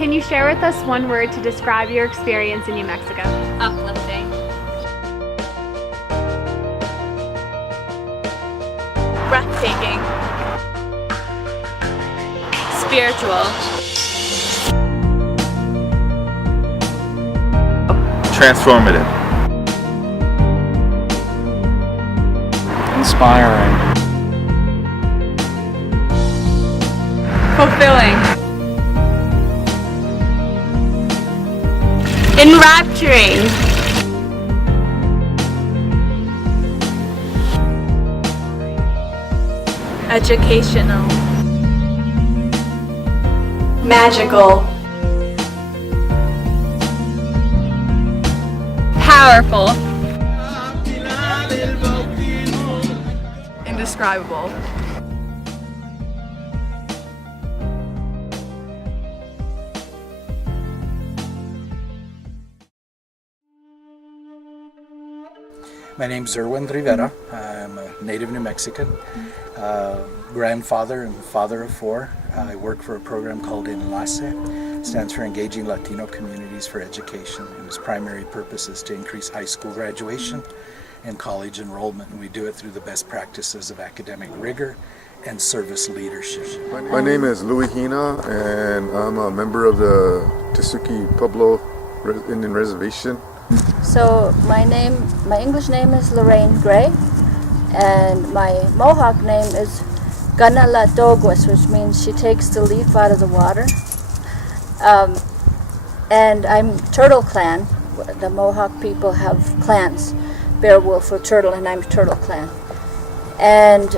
Can you share with us one word to describe your experience in New Mexico? Uplifting. Breathtaking. Spiritual. Transformative. Inspiring. Fulfilling. Enrapturing. Educational. Magical. Powerful. Indescribable. My name's Erwin Rivera. I'm a native New Mexican, grandfather and father of four. I work for a program called Enlace. It stands for Engaging Latino Communities for Education, and its primary purpose is to increase high school graduation and college enrollment. And we do it through the best practices of academic rigor and service leadership. My name is Louis Hina, and I'm a member of the Tesuque Pueblo Indian Reservation. So my English name is Lorraine Gray, and my Mohawk name is Ganala Doguas, which means she takes the leaf out of the water. And I'm Turtle Clan. The Mohawk people have clans, Bear, Wolf, or Turtle, and I'm Turtle Clan. And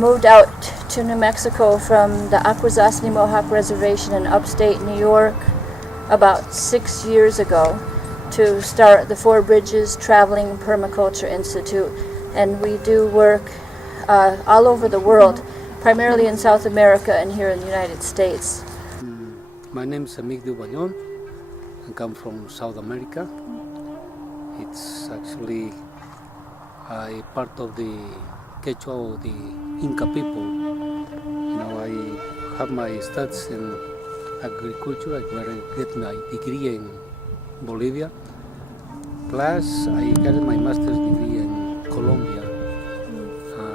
moved out to New Mexico from the Akwesasne Mohawk Reservation in upstate New York about 6 years ago to start the Four Bridges Traveling Permaculture Institute. And we do work all over the world, primarily in South America and here in the United States. My name is Amigdio Bañón. I come from South America. It's actually a part of the Quechua, of the Inca people. You know, I have my studies in agriculture. I get my degree in Bolivia. Plus, I got my master's degree in Colombia.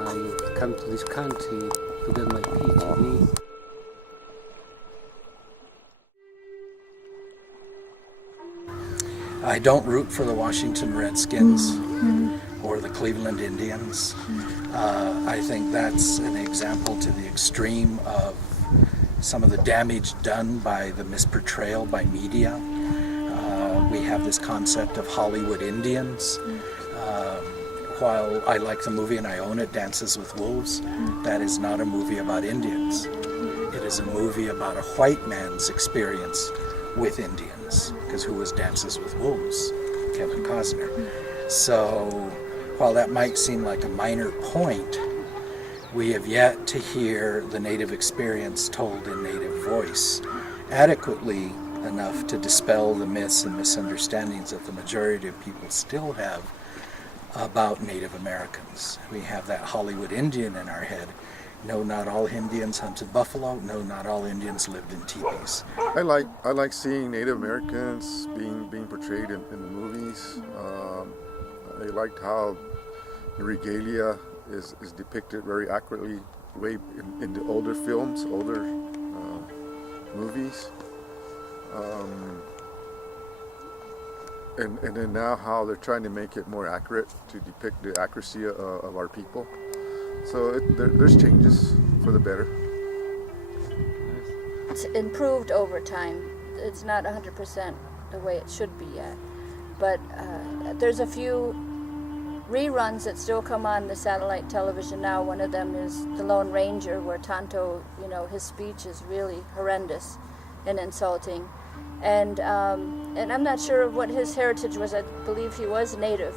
I come to this country to get my PhD. I don't root for the Washington Redskins or the Cleveland Indians. I think that's an example to the extreme of some of the damage done by the misportrayal by media. We have this concept of Hollywood Indians. While I like the movie and I own it, Dances with Wolves, that is not a movie about Indians. It is a movie about a white man's experience with Indians, because who was Dances with Wolves? Kevin Costner. So while that might seem like a minor point, we have yet to hear the Native experience told in Native voice adequately enough to dispel the myths and misunderstandings that the majority of people still have about Native Americans. We have that Hollywood Indian in our head. No, not all Indians hunted buffalo. No, not all Indians lived in teepees. I like seeing Native Americans being portrayed in the movies. I liked how the regalia is depicted very accurately way in the older films, older movies. And then now how they're trying to make it more accurate to depict the accuracy of our people. So there's changes for the better. It's improved over time. It's not 100% the way it should be yet. But there's a few reruns that still come on the satellite television now. One of them is The Lone Ranger, where Tonto, his speech is really horrendous and insulting. And I'm not sure what his heritage was. I believe he was Native.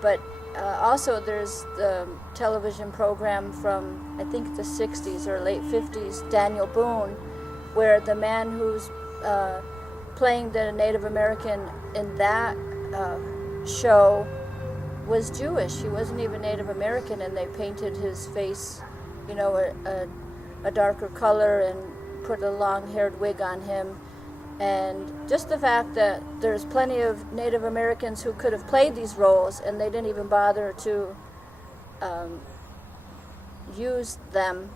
But also there's the television program from, I think, the 60s or late 50s, Daniel Boone, where the man who's playing the Native American in that show was Jewish. He wasn't even Native American, and they painted his face, a darker color and put a long-haired wig on him. And just the fact that there's plenty of Native Americans who could have played these roles and they didn't even bother to use them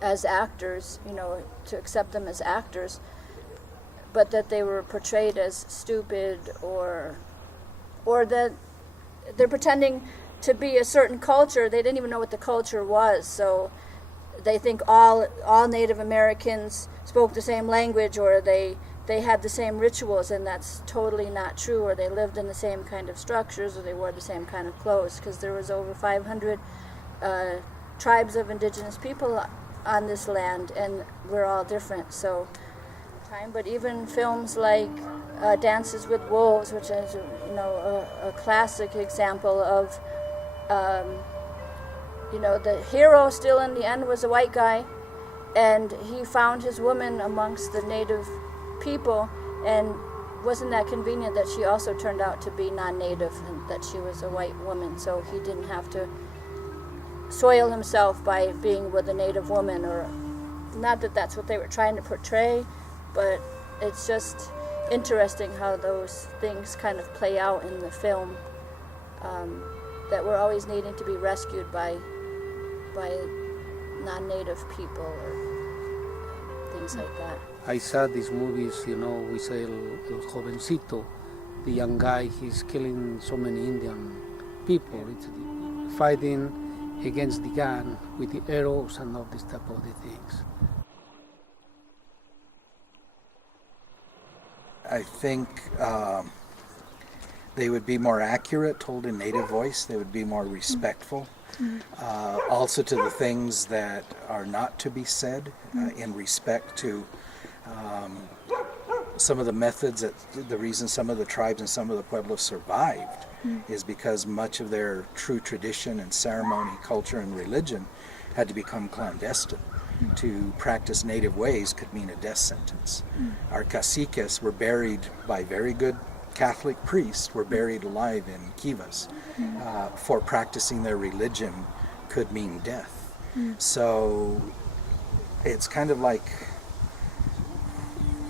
as actors, you know, to accept them as actors, but that they were portrayed as stupid or that they're pretending to be a certain culture. They didn't even know what the culture was, so they think all Native Americans spoke the same language, or they had the same rituals, and that's totally not true, or they lived in the same kind of structures, or they wore the same kind of clothes, because there was over 500 tribes of indigenous people on this land, and we're all different. So, but even films like Dances with Wolves, which is, you know, a classic example of, you know, the hero still in the end was a white guy, and he found his woman amongst the native people, and wasn't that convenient that she also turned out to be non-native and that she was a white woman, so he didn't have to soil himself by being with a native woman. Or not that that's what they were trying to portray, but it's just interesting how those things kind of play out in the film, that we're always needing to be rescued by non-native people or things like that. I saw these movies, you know, we say El Jovencito, the young guy, he's killing so many Indian people. It's fighting against the gun with the arrows and all this type of the things. I think they would be more accurate, told in native voice. They would be more respectful. Also to the things that are not to be said, in respect to some of the methods. That the reason some of the tribes and some of the pueblos survived is because much of their true tradition and ceremony, culture, and religion had to become clandestine. To practice native ways could mean a death sentence. Our caciques were buried by very good Catholic priests, were buried alive in kivas. For practicing their religion could mean death. So it's kind of like,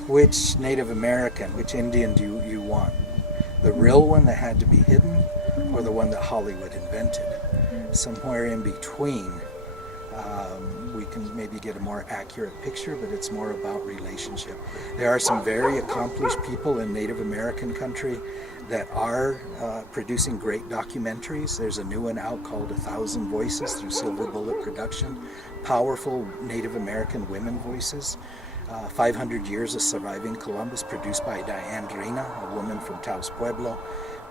which Native American, which Indian do you want? The real one that had to be hidden, or the one that Hollywood invented? Somewhere in between, we can maybe get a more accurate picture, but it's more about relationship. There are some very accomplished people in Native American country that are producing great documentaries. There's a new one out called 1,000 Voices through Silver Bullet Production. Powerful Native American women voices. 500 Years of Surviving Columbus, produced by Diane Reina, a woman from Taos Pueblo.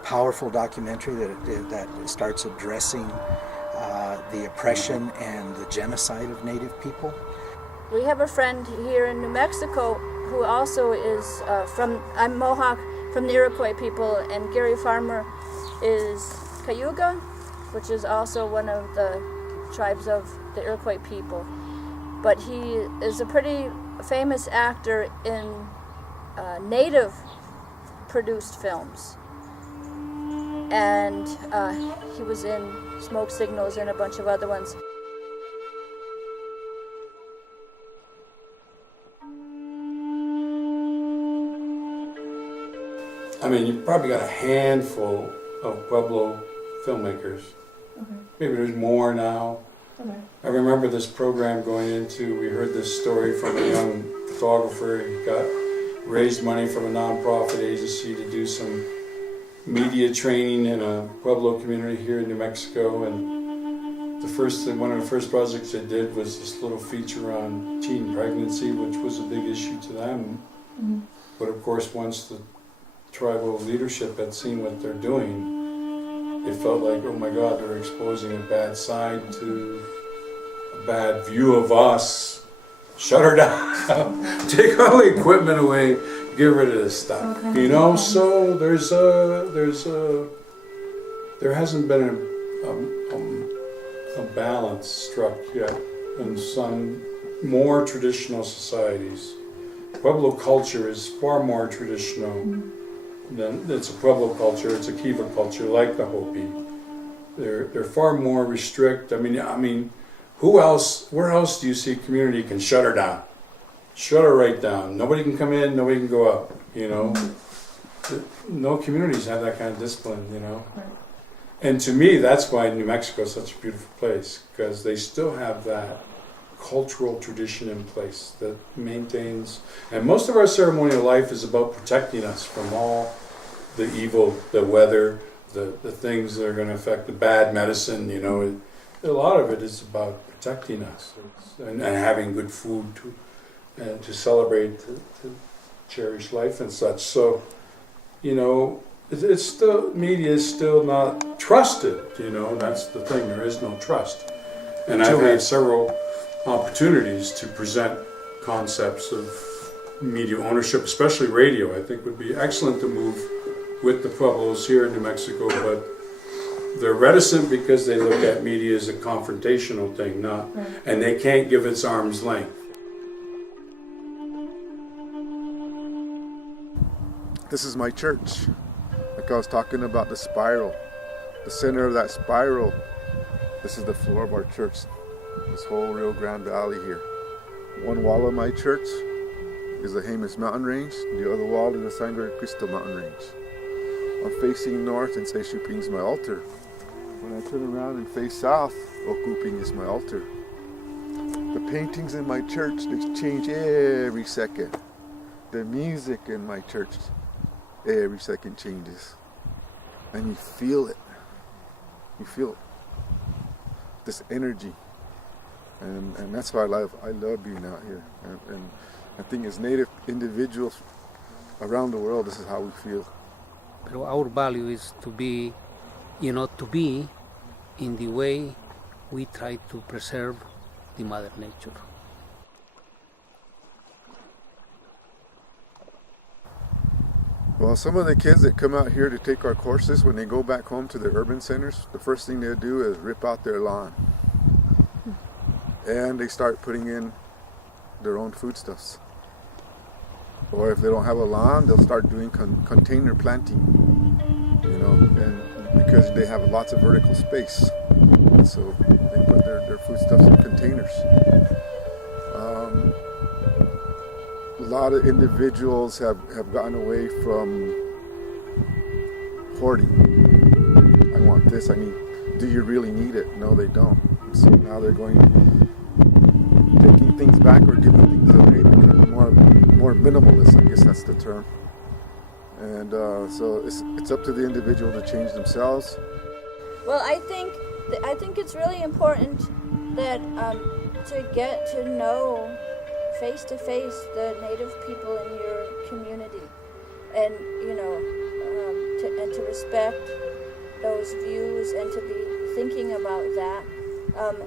Powerful documentary that starts addressing the oppression and the genocide of Native people. We have a friend here in New Mexico who also is I'm Mohawk, from the Iroquois people, and Gary Farmer is Cayuga, which is also one of the tribes of the Iroquois people. But he is a pretty famous actor in native produced films. And he was in Smoke Signals and a bunch of other ones. I mean, you probably got a handful of Pueblo filmmakers. Maybe there's more now. I remember this program going into, we heard this story from a young photographer. He got raised money from a nonprofit agency to do some media training in a Pueblo community here in New Mexico, and one of the first projects they did was this little feature on teen pregnancy, which was a big issue to them. But of course, once the tribal leadership had seen what they're doing, it felt like, oh my God, they're exposing a bad side to a bad view of us. Shut her down. Take all the equipment away. Get rid of this stuff. You know, so there hasn't been a balance struck yet in some more traditional societies. Pueblo culture is far more traditional than it's a Pueblo culture. It's a Kiva culture, like the Hopi. They're far more restrict. I mean, who else? Where else do you see a community can shut her down? Shut it right down. Nobody can come in, nobody can go out, you know. No communities have that kind of discipline, you know. And to me, that's why New Mexico is such a beautiful place, because they still have that cultural tradition in place that maintains, and most of our ceremonial life is about protecting us from all the evil, the weather, the things that are going to affect the bad medicine, you know. A lot of it is about protecting us and having good food to celebrate, to cherish life and such. So, you know, it's still, media is still not trusted, you know, that's the thing, there is no trust. And I've had several opportunities to present concepts of media ownership, especially radio. I think would be excellent to move with the Pueblos here in New Mexico, but they're reticent because they look at media as a confrontational thing, and they can't give its arm's length. This is my church. Like I was talking about the spiral. The center of that spiral, this is the floor of our church. This whole Rio Grande Valley here. One wall of my church is the Jemez Mountain Range. The other wall is the Sangre de Cristo Mountain Range. I'm facing north and Seixuping is my altar. When I turn around and face south, Ocuping is my altar. The paintings in my church, they change every second. The music in my church, every second changes. And you feel it. You feel this energy. And that's why I love being out here. And I think as Native individuals around the world, this is how we feel. But our value is to be, you know, to be in the way we try to preserve the Mother Nature. Well, some of the kids that come out here to take our courses, when they go back home to their urban centers, the first thing they'll do is rip out their lawn. And they start putting in their own foodstuffs. Or if they don't have a lawn, they'll start doing container planting, you know, and because they have lots of vertical space. So they put their foodstuffs in containers. A lot of individuals have gotten away from hoarding. I want this, I mean, do you really need it? No, they don't. So now they're taking things back or giving things away, becoming more minimalist, I guess that's the term. And so it's up to the individual to change themselves. Well, I think it's really important that to get to know face to face the Native people in your community, and you know, to respect those views and to be thinking about that.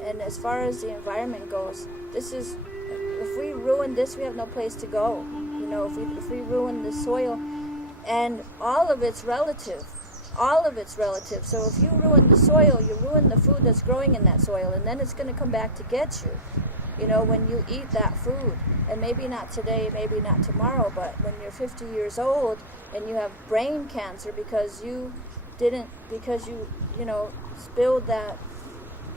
And as far as the environment goes, if we ruin this, we have no place to go. You know, if we ruin the soil, and all of it's relative. All of it's relative. So if you ruin the soil, you ruin the food that's growing in that soil, and then it's going to come back to get you. You know, when you eat that food, and maybe not today, maybe not tomorrow, but when you're 50 years old and you have brain cancer because you spilled that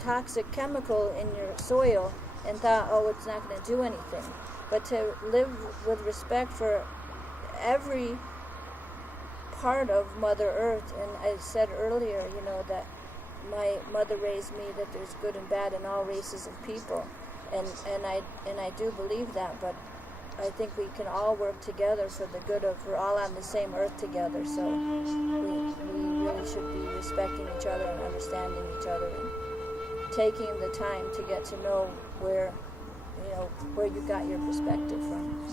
toxic chemical in your soil and thought, oh, it's not going to do anything. But to live with respect for every part of Mother Earth, and I said earlier, you know, that my mother raised me that there's good and bad in all races of people, and I do believe that, but I think we can all work together for the good of, we're all on the same earth together, so we really should be respecting each other and understanding each other and taking the time to get to know where you got your perspective from.